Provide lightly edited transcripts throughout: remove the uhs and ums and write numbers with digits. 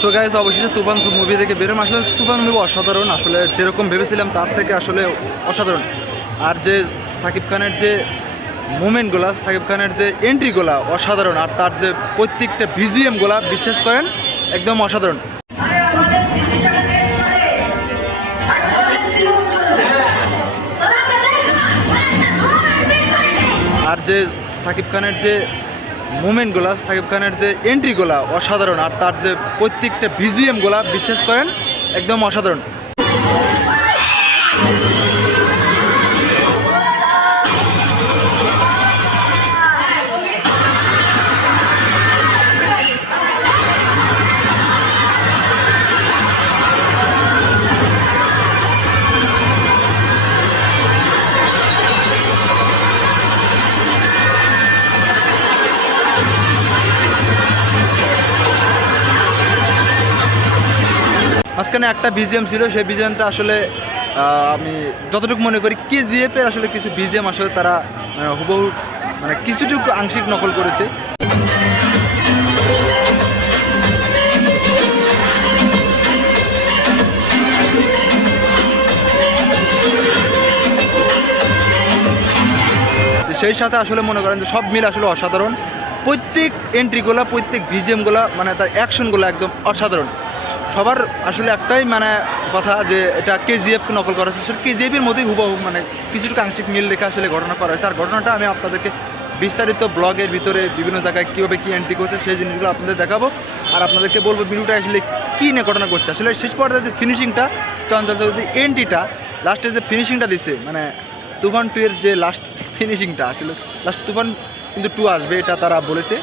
So guys, অবশেষে তুফান movie থেকে বেরোম। আসলে তুফান মুভি অসাধারণ, আসলে যেরকম ভেবেছিলাম তার থেকে আসলে অসাধারণ। আর যে সাকিব খানের যে মুভমেন্টগুলো, সাকিব খানের যে এন্ট্রিগুলো অসাধারণ, আর তার যে প্রত্যেকটা বিজিএমগুলো বিশ্বাস করেন একদম অসাধারণ। আর যে সাকিব খানের যে মুভমেন্টগুলো, সাকিব খানের যে এন্ট্রিগুলো অসাধারণ, আর তার যে প্রত্যেকটা বিজিএমগুলো বিশ্বাস করেন একদম অসাধারণ। মাঝখানে একটা বিজিএম ছিল, সেই বিজিএমটা আসলে আমি যতটুকু মনে করি কেজিএফের আসলে কিছু বিজিএম আসলে তারা হুবহু মানে কিছুটুকু আংশিক নকল করেছে। সেই সাথে আসলে মনে করেন যে সব মিল আসলে অসাধারণ। প্রত্যেক এন্ট্রিগুলো, প্রত্যেক বিজিএমগুলো মানে তার অ্যাকশনগুলো একদম অসাধারণ। সবার আসলে একটাই মানে কথা যে এটা কেজিএফকে নকল করা হয়েছে, আসলে কেজিএফের মধ্যেই হুবহু মানে কিছুটুকু আংশিক মিল রেখে আসলে ঘটনা করা হয়েছে। আর ঘটনাটা আমি আপনাদেরকে বিস্তারিত ব্লগের ভিতরে বিভিন্ন জায়গায় কীভাবে কী এন্ট্রি করছে সেই জিনিসগুলো আপনাদের দেখাবো। আর আপনাদেরকে বলবো ভিডিওটা আসলে কী নিয়ে ঘটনা করছে। আসলে শেষ পর্যায়ে যে ফিনিশিংটা, চঞ্চল যে এন্ট্রিটা, লাস্টে যে ফিনিশিংটা দিছে মানে তুফান 2 এর যে লাস্ট ফিনিশিংটা, আসলে লাস্ট তুফান কিন্তু 2 আসবে এটা তারা বলেছে।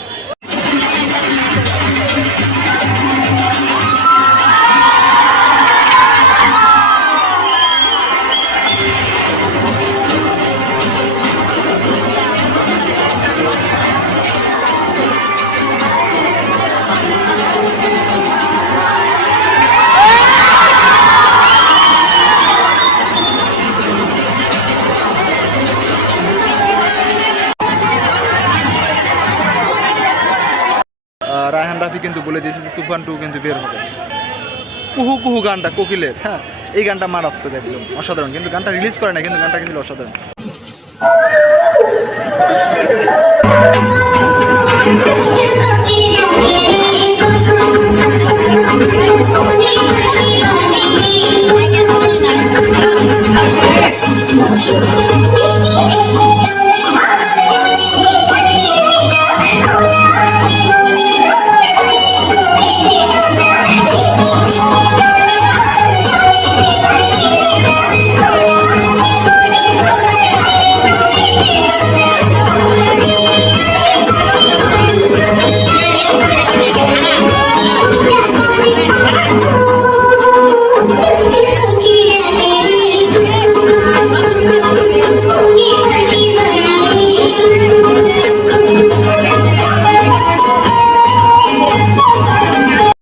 রায়হান রাফি কিন্তু বলে দিয়েছে যে তুফান 2 কিন্তু বের হবে। কুহু কুহু গানটা কোকিলের, হ্যাঁ এই গানটা মারাত্মক একদম অসাধারণ, কিন্তু গানটা রিলিজ করে না, কিন্তু গানটা কিন্তু অসাধারণ। She